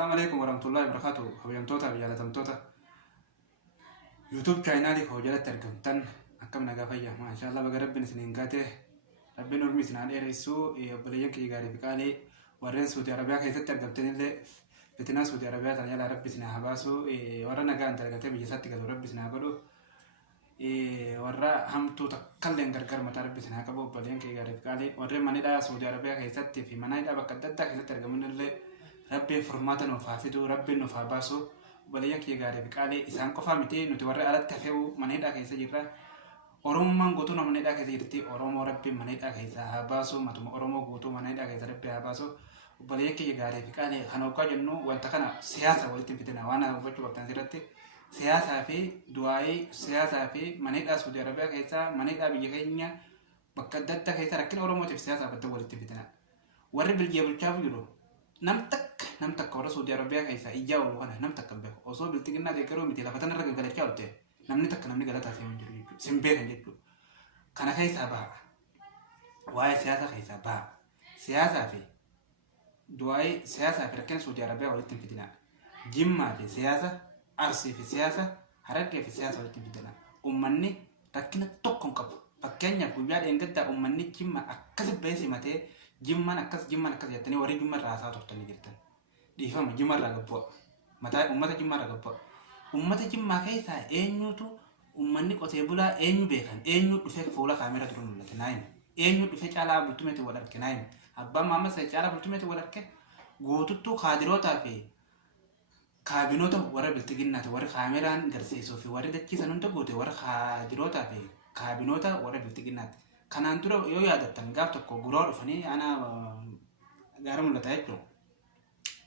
السلام عليكم ورحمة الله وبركاته. هوينتوتا بجالتمتوتا يوتيوب شانالي هوجلت ترجمتن أكم نجافية ما شاء الله بقرب بنسنين قاته ربنا نرمي سنان إيريسو يبليك يجاري بقالي ورين سعودي عربية كيف ترجمتن اللي بتنا سعودي عربية تاني على ربي سنا حباسو ورنا كان ترجمتن بيجسات كذا ربي سنا قالوا ورا هم تو تكلم غرغر متى ربي سنا كبو بليك يجاري بقالي ورين مني دا سعودي عربية كيف في مناي دا بكتة كيف ترجمتن اللي ربي فرماتا نفافدو ربي نفاباسو بليك يجاري بقالي إسان كفا متى نتورى على التفاو مني دا كيف جرا Oromoon guutuu namni dha keessa jirti Oromoo rabbi manidha keessa haa baasu matuma Oromoo guutuu manidha keessa rabbi haa baasu obboleeyyi gaarii fi qaalee kan hoggaa jennu wanta kana siyaasa walitti fidina waan hubachuu qabdan sirratti siyaasaa fi du'aayii siyaasaa fi manidha Saudi Arabiyaa keessa manidha biyya keenya bakka adda addaa keessa rakkina Oromootiif siyaasa bakka walitti fidina warri bilchee bulchaa jiru nam takka warra Saudi Arabiyaa keessa ijaa oolu kana nam takka beeku osoo biltiginnaa deeggaruu miti lafatan irra galgalachaa oolte namni takka namni galataa seeman jiru simbeekan jechuudha. Kana keessaa baha. Waa'ee siyaasa keessaa baha. Siyaasaa fi du'aayii siyaasaa fi rakkina Saudi Arabiyaa walitti fidina. Jimmaa fi siyaasa, Arsii fi siyaasa, Harargee fi siyaasa walitti fidina. Uummanni rakkina tokko hin qabu. Fakkeenyaaf guyyaa dheengaddaa uummanni Jimmaa akkas bahee simatee Jimmaan akkas jettanii warri Jimmaa irraa haasaa turtanii jirtan. Dhiifama Jimmaa irraa gabbu'a. Mataa uummata Jimmaa irraa gabbu'a. Uummata Jimmaa keessaa eenyutu ummanni qotee bulaa eenyu beekan eenyu dhufee fuula kaamera dura mul'ate naayim eenyu dhufee caalaa bultumete wal arke naayim abbaan maammas caalaa bultumete wal arke guututtuu kaadirootaa fi kaabinoota warra biltiginnaati warra kaameraan garsiisuu fi warra dachiisan hunda guute warra kaadirootaa fi kaabinoota warra biltiginnaati kanaan dura yoo yaadattan gaaf tokko guroo dhufanii ana gaara mul'ata jechuudha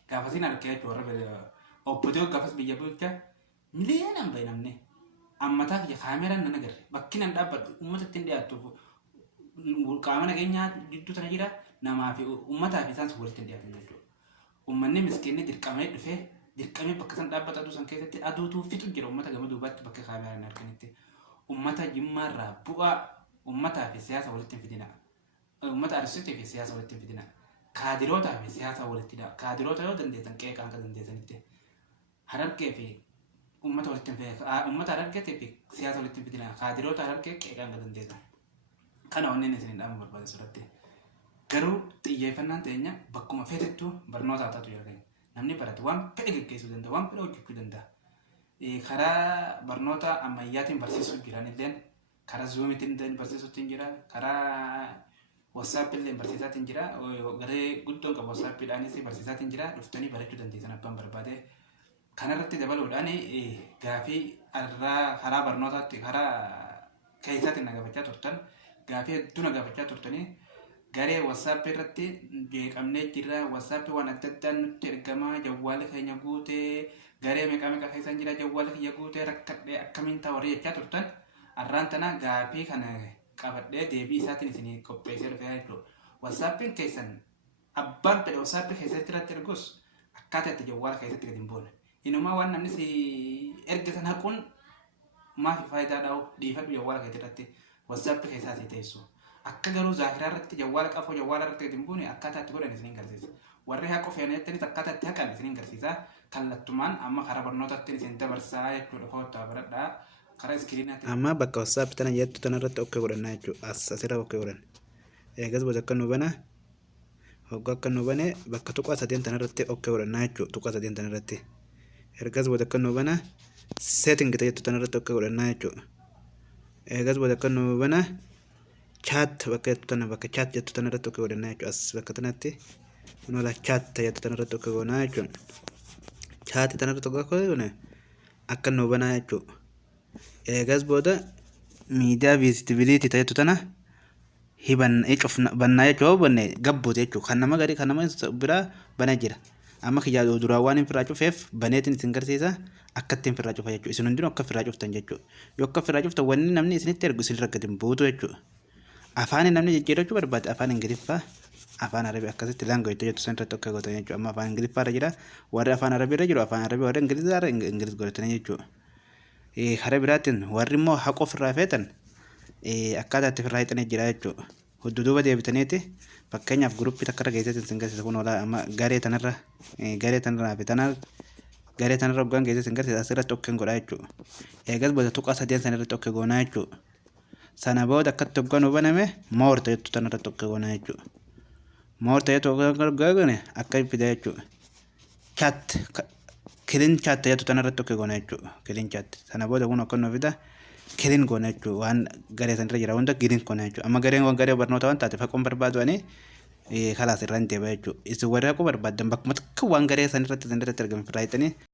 gaafasiin arke jechuudha warra obbotee gaafas biyya bulchaa miliyoonaan bahe namni ammataa kiyya kaameraan nan agarre bakki nan dhaabbadhu uummata ittiin dhiyaattu qaama nageenyaa jidduu tana jira namaa fi uummataa fi isaan walitti hin dhiyaatan jechuudha. Uummanni miskiinni dirqamee bakka san dhaabbatatu san keessatti aduutuu fixu jira uummata gama duubaatti bakka kaameraan arganitti uummata Jimmaarraa bu'aa uummataa fi siyaasa walitti hin fidina. Uummata Arsiitii fi siyaasa walitti hin fidina. Kaadirootaa fi siyaasa walitti hidha. Kaadiroota yoo dandeessan qeeqaan kan dandeessanitti Harargee fi ummata walitti fidina ummata Harargee fi siyaasa walitti fidina kaadiroota Harargee qeeqaan kan dandeessan kana onneen isin dhaama barbaade surratti garuu xiyyeeffannaan teenya bakkuma feetettu barnoota taatu jedhanii namni barate waan fedhe gaggeessuu danda'a waan fedhe hojjechuu danda'a karaa barnoota ammayyaatiin barsiisuu jiran illeen karaa zuumiitiin barsiisuutiin jira karaa WhatsApp illee barsiisaatiin jira garee guddoon qabu WhatsAppidhaanis barsiisaatiin jira dhuftanii barachuu dandeessan abbaan barbaade kanarratti dabaluudhaan gaafii karaa barnootaatti karaa keessatti nagafachaa turtan gaafii hedduu nagafachaa turtanii garee WhatsApp irratti jeeqamnee jira WhatsApp waan adda addaa nutti ergamaa jawwaala keenya guutee garee meeqa keessan jira jawwaala kiyya guutee rakkadhee akkamiin ta'a warri jechaa turtan arraan tana gaafii kana qabadhee deebii isaatiin isinii qopheessee dhufee jechuudha. WhatsAppiin keessan abbaan fedhe WhatsApp keessatti irratti ergus akkaataa itti jawwaala keessatti gadi hin boone. Inuma waan namni si ergatan haquun maafi faayidaa dhawu dhiifadhu jawwaala keessatti WhatsApp keessaa si teessu. Akka garuu zaahiraa irratti jawwaala qafoo jawwaala irratti gadi hin buune akkaataa itti godhan isiniin garsiisa. Warri haqu feene jettanis akkaataa itti haqan isiniin garsiisa. Kallattumaan amma karaa barnootaatti isin dabarsaa jechuudha koottaa baradhaa karaa iskiriinaatti. Amma bakka WhatsApp tana jettu tana irratti okkee godhannaa jechuudha. Asirra okkee godhan. Eegas boca akka nu bana hoggaa akka nu bane bakka tuqaa sadeen tana irratti okkee godhannaa jechuudha. Tuqaa sadeen tana irratti. Ergas boca akka nu bana setting jettu tana irratti okkee godhannaa jechuudha. Ergas boca akka nu bana chat bakka jettu tana bakka chat jettu tana irratti okkee godhannaa jechuudha. As bakka tanatti nola chat jettu tana irratti okkee godhannaa jechuudha. Chat tana irratti okkee godhannaa akka nu bana jechuudha. Ergas boda media visibility jettu tana hiban bannaa jechuudha banne gabbuute jechuudha. Kan nama garii kan nama biraa bana jira. Amma kiyyaa duraa waan hin firraa cufeef baneetiin isin garsiisa akka ittiin firraa cufa jechuudha. Isin hundinuu akka firraa cuftan jechuudha. Yoo akka firraa cuftan wanni namni isinitti ergu isin rakkate hin buutu jechuudha. Afaan namni jijjiirachuu barbaade afaan Ingiliffaa afaan Arabii akkasitti laangooyitti jettu san irratti akka gootan jechuudha. Amma afaan Ingiliffaa irra jira warri afaan Arabii irra jiru afaan Arabii warri Ingilizaa irra Ingilis godhatanii jechuudha. Karaa biraatiin warri immoo haqoo firraa feetan akkaataa itti firraa hixanii jira jechuudha. hudduuba deebitaniiti fakkeenyaaf guruppii takka irra geesseetiin sin garsiisa kun walaa amma garee tanarra fi garee tanarra hoggaan geessee sin garsiisa asirratti okkeen godhaa jechuudha. Eegas booda tuqaa sadeen sanarratti okkee goonaa jechuudha. Sana booda akkatti hoggaan hubaname moorta jettu tanarratti okkee goonaa jechuudha. Moorta jettu hoggaan goone akka fida jechuudha. Chat kilin chat jettu tanarratti okkee goonaa jechuudha. Kilin chat sana booda kun akka nu fida kilin goona jechuudha. Waan garee sanarra jira hunda kilin goona jechuudha. Amma garee barnoota waan taate faquun barbaadu ani kalaas irraan deebi'a jechuudha. Isin warra haquu barbaaddan bakkuma takka waan garee sanarratti argamu irraa hidhanii